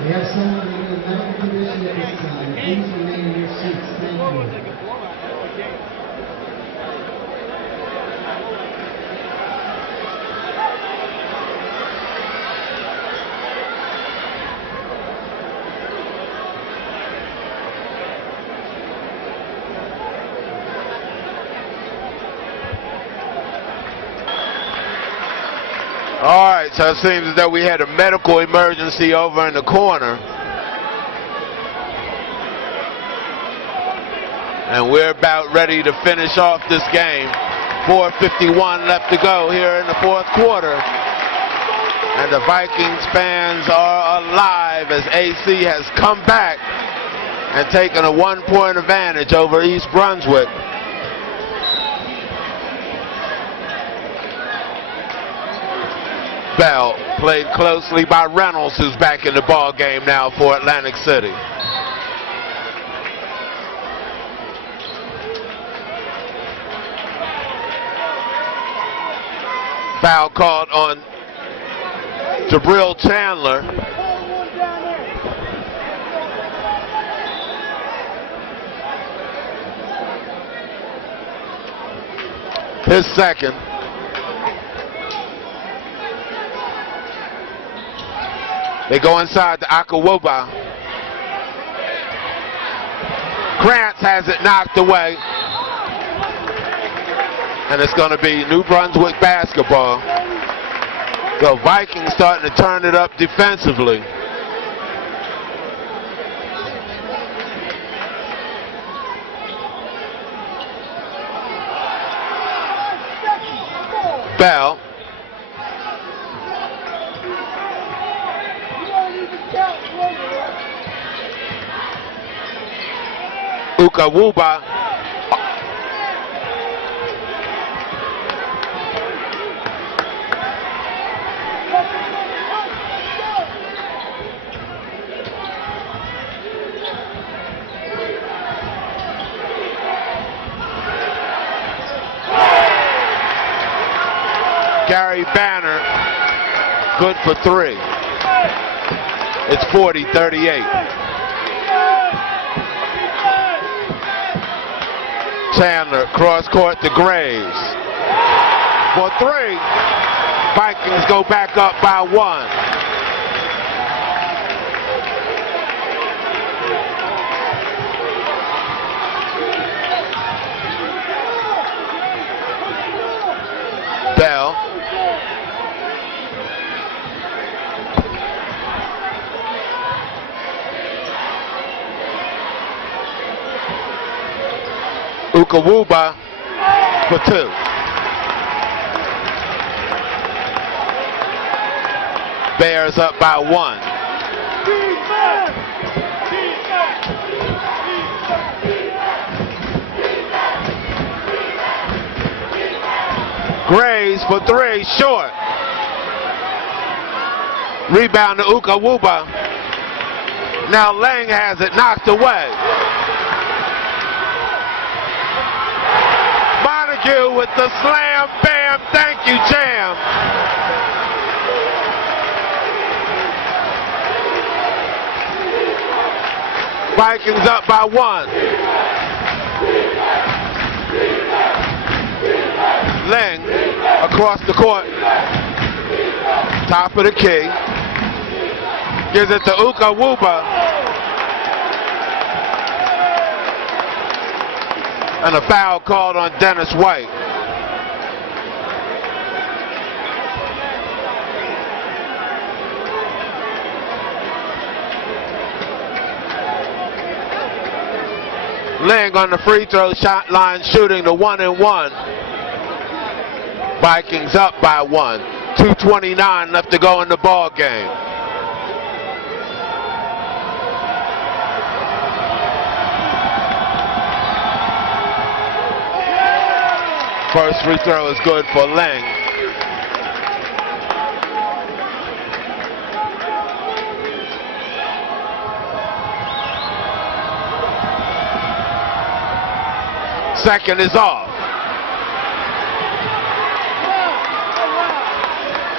We have someone in a medical condition at this time. Please remain in your seats. Thank you. All right, so it seems as though we had a medical emergency over in the corner. And we're about ready to finish off this game. 4:51 left to go here in the fourth quarter. And the Vikings fans are alive as AC has come back and taking a 1-point advantage over East Brunswick. Bell played closely by Reynolds, who's back in the ball game now for Atlantic City. Foul called on Jabril Chandler. His second. They go inside to Akawoba. Krantz has it knocked away. And it's going to be New Brunswick basketball. The Vikings starting to turn it up defensively. Bell. Ukawuba. Gary Banner, good for 3. It's 40-38. Chandler, cross court to Graves. For 3. Vikings go back up by 1. Bell. Ukawuba for 2. Bears up by 1. Graves for 3, short. Rebound to Ukawuba. Now Lang has it knocked away. Montague with the slam, bam, thank you, jam. Vikings up by 1. Lang across the court. Top of the key. Gives it to Ukawuba. And a foul called on Dennis White. Lang on the free throw shot line shooting the 1-and-1. Vikings up by 1. 2:29 left to go in the ball game. First free throw is good for Lang. Second is off.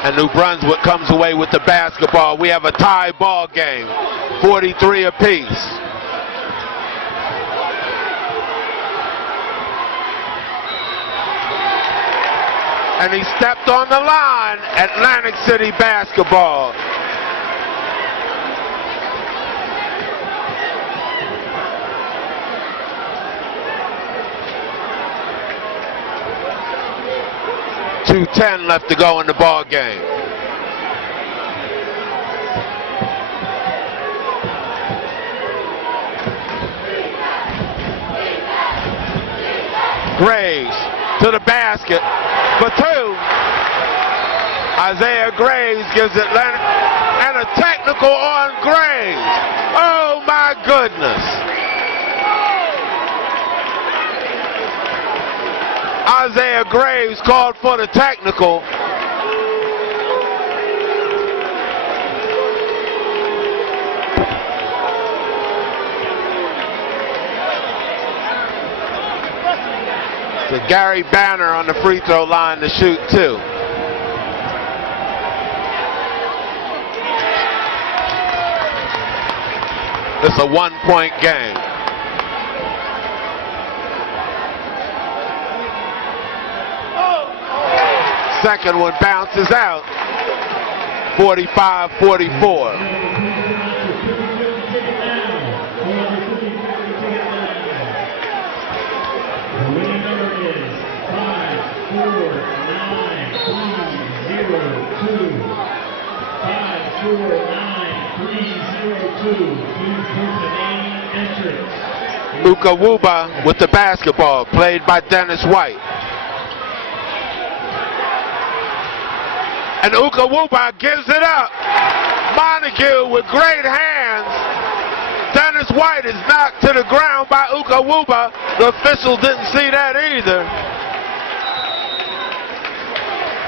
And New Brunswick comes away with the basketball. We have a tie ball game, 43 apiece. And he stepped on the line, Atlantic City basketball. .210 left to go in the ball game. Graves to the basket for 2. Isaiah Graves gives Atlantic, and a technical on Graves. Oh my goodness. Isaiah Graves called for the technical. So Gary Banner on the free throw line to shoot 2. It's a 1-point game. Second one bounces out. 45-44. Ukawuba with the basketball, played by Dennis White. And Ukawuba gives it up. Montague with great hands. Dennis White is knocked to the ground by Ukawuba. The official didn't see that either.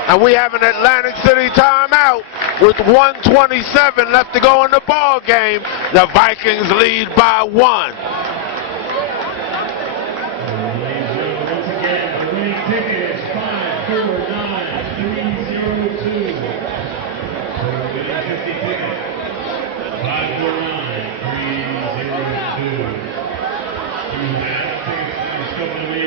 And we have an Atlantic City timeout with 1:27 left to go in the ball game. The Vikings lead by 1. Once again, the winning ticket is 549-302. Winning 50 ticket, 549-302. You have tickets coming in.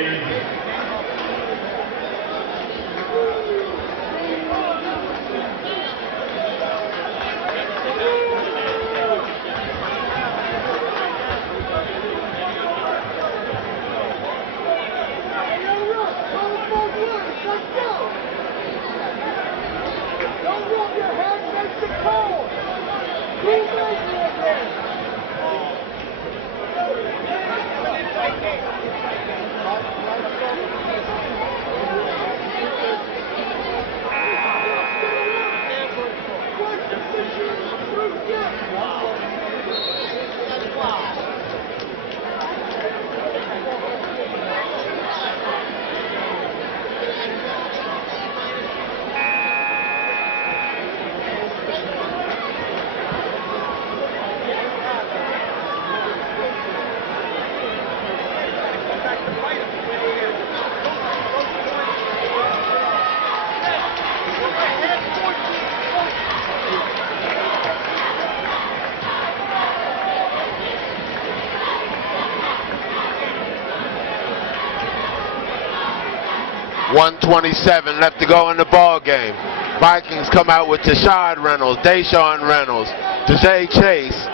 .127 left to go in the ball game. Vikings come out with Tashad Reynolds, Deshaun Reynolds, Jose Chase,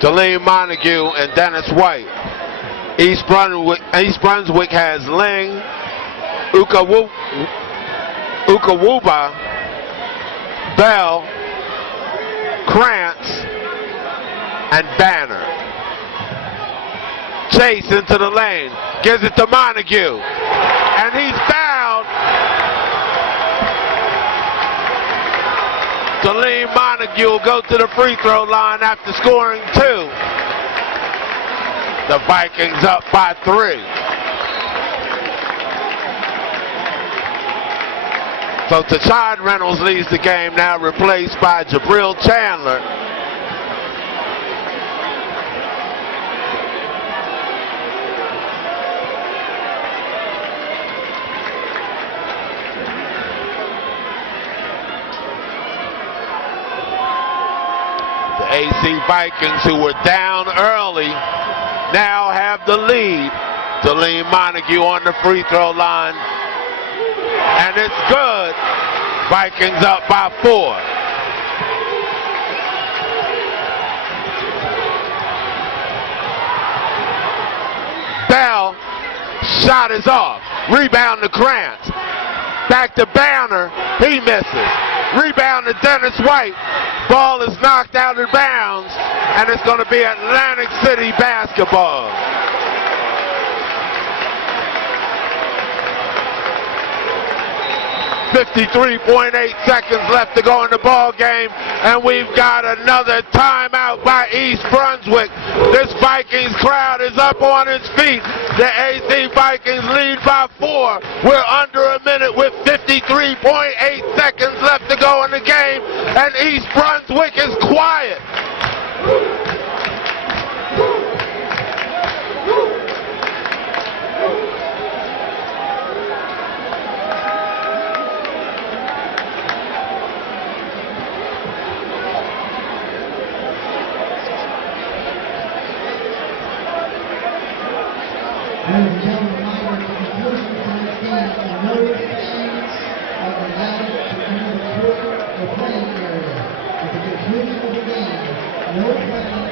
Jaleem Montague, and Dennis White. East Brunswick has Ling, Ukawuba, Bell, Krantz, and Banner. Chase into the lane, gives it to Montague, and he's fouled. Jaleem Montague will go to the free throw line after scoring 2. The Vikings up by 3. So Tashad Reynolds leads the game now, replaced by Jabril Chandler. AC Vikings, who were down early, now have the lead. Jaleem Montague on the free throw line, and it's good. Vikings up by 4. Bell, shot is off. Rebound to Krantz. Back to Banner, he misses. Rebound to Dennis White. Ball is knocked out of bounds, and it's going to be Atlantic City basketball. 53.8 seconds left to go in the ball game, and we've got another timeout by East Brunswick. This Vikings crowd is up on its feet. The AC Vikings lead by 4. We're under a minute with 53.8 seconds left to go in the game, and East Brunswick is quiet. Ladies and gentlemen, reminder to the portion of tonight's game and no restrictions of the allowed to enter the court or playing area. At the conclusion of the game, no fans are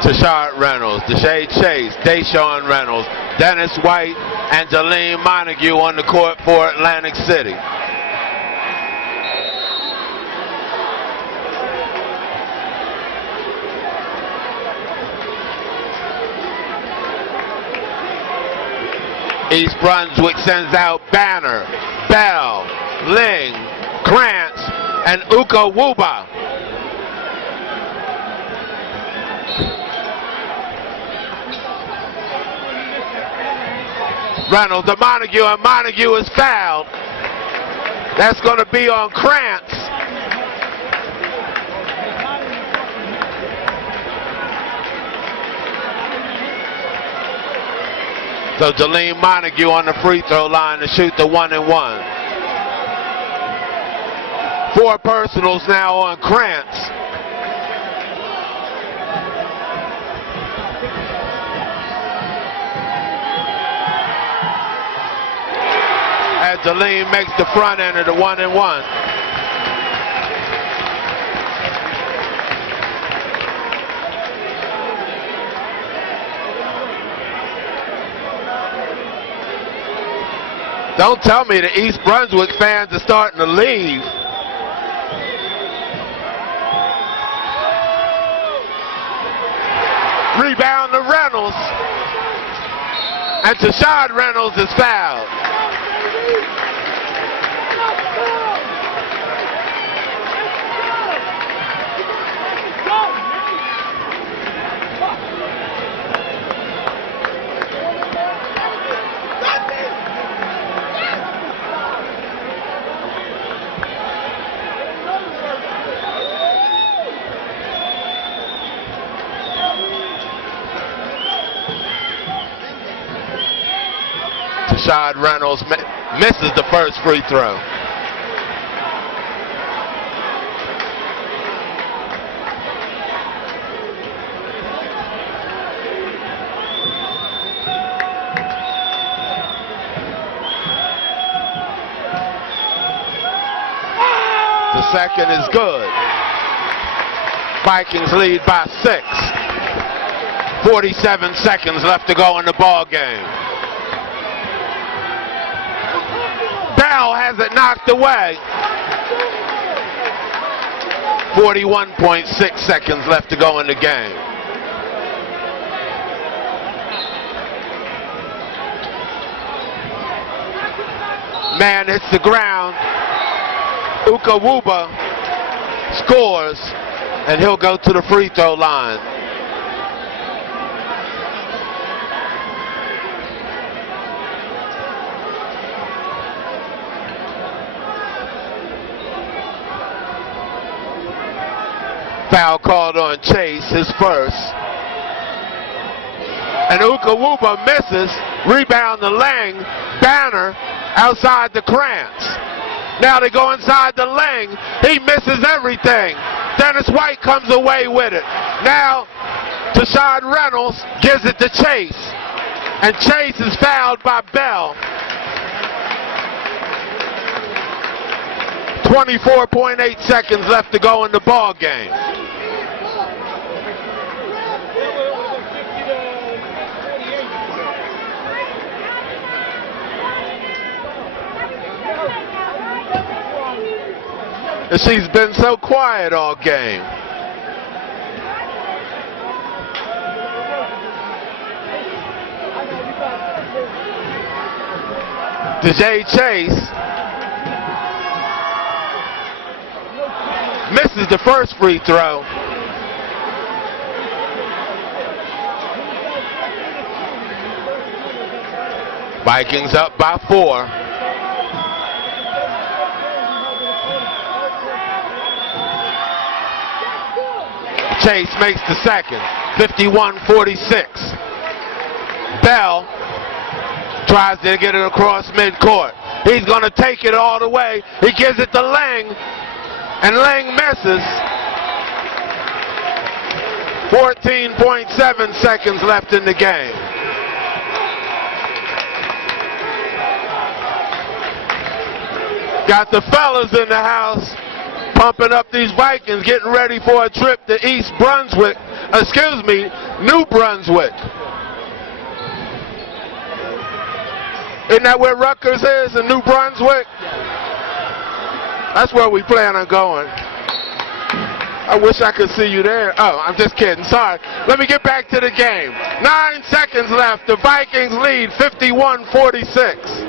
Tashard Reynolds, Deshae Chase, Deshaun Reynolds, Dennis White, and Jalene Montague on the court for Atlantic City. East Brunswick sends out Banner, Bell, Ling, Krantz, and Uka Wuba. Reynolds to Montague, and Montague is fouled. That's going to be on Krantz. So Jalene Montague on the free throw line to shoot the 1-and-1. 4 personals now on Krantz. As Jalene makes the front end of the 1-and-1. Don't tell me the East Brunswick fans are starting to leave. Rebound to Reynolds. And Tashard Reynolds is fouled. Tashard Reynolds misses the first free throw. The second is good. Vikings lead by 6. 47 seconds left to go in the ball game. Bell has it knocked away. 41.6 seconds left to go in the game. Man hits the ground. Uka Wuba scores, and he'll go to the free throw line. Foul called on Chase, his first. And Uka Wuba misses. Rebound to Lang. Banner outside the Krantz. Now they go inside the Lang. He misses everything. Dennis White comes away with it. Now Tashard Reynolds gives it to Chase. And Chase is fouled by Bell. 24.8 seconds left to go in the ball game. And she's been so quiet all game. DJ Chase misses the first free throw. Vikings up by 4. Chase makes the second, 51-46. Bell tries to get it across midcourt. He's going to take it all the way. He gives it to Lang, and Lang misses. 14.7 seconds left in the game. Got the fellas in the house pumping up these Vikings, getting ready for a trip to New Brunswick. Isn't that where Rutgers is, in New Brunswick? That's where we plan on going. I wish I could see you there. Oh, I'm just kidding. Sorry. Let me get back to the game. 9 seconds left. The Vikings lead 51-46.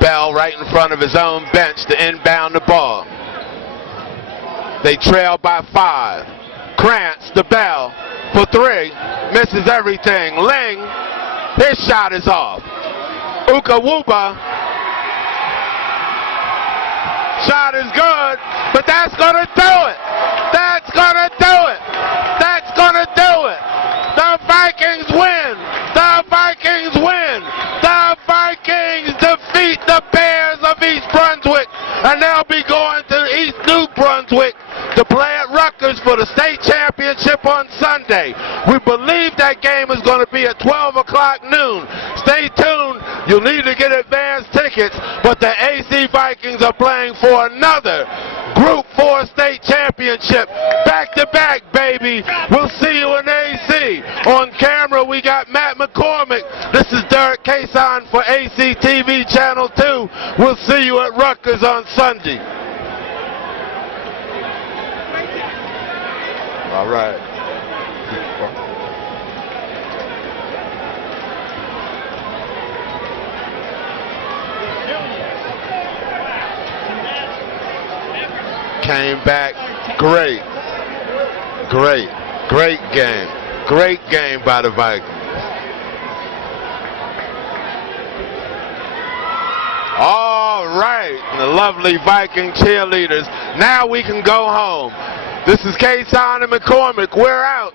Bell right in front of his own bench to inbound the ball. They trail by 5. Krantz to Bell for 3. Misses everything. Ling, his shot is off. Ukawuba, shot is good, but that's going to do it. That's going to do it. That's going to do it. The Vikings win. The Vikings win. The Vikings defeat the Bears of East Brunswick, and they'll be going to East New Brunswick to play at Rutgers for the state championship on Sunday. We believe that game is going to be at 12 o'clock noon. Stay tuned. You'll need to get advance tickets, but the AC Vikings are playing for another Group 4 state championship. Back to back, baby. We'll see you in AC. On camera, we got Matt McCormick. This is Derek Kason for AC TV Channel 2. We'll see you at Rutgers on Sunday. All right. Came back great. Great game. Great game by the Vikings. All right, the lovely Viking cheerleaders. Now we can go home. This is Kason and McCormick. We're out.